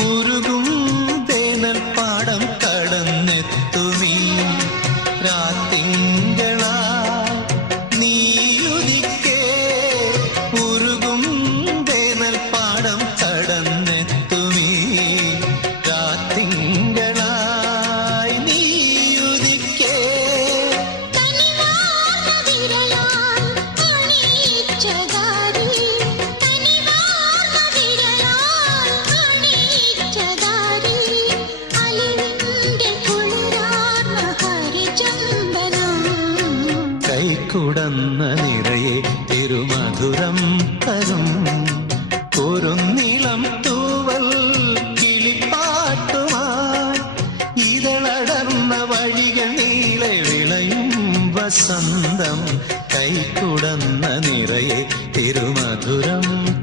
உருகு കൈക്കുടന്ന നിറയെ തിരുമധുരം തരും. ഒരു നീളം തൂവൽ കിളിപ്പാട്ടുമായി ഇതളടർന്ന വഴികൾ നീളെ വിളയും വസന്തം. കൈക്കുടന്ന നിറയെ തിരുമധുരം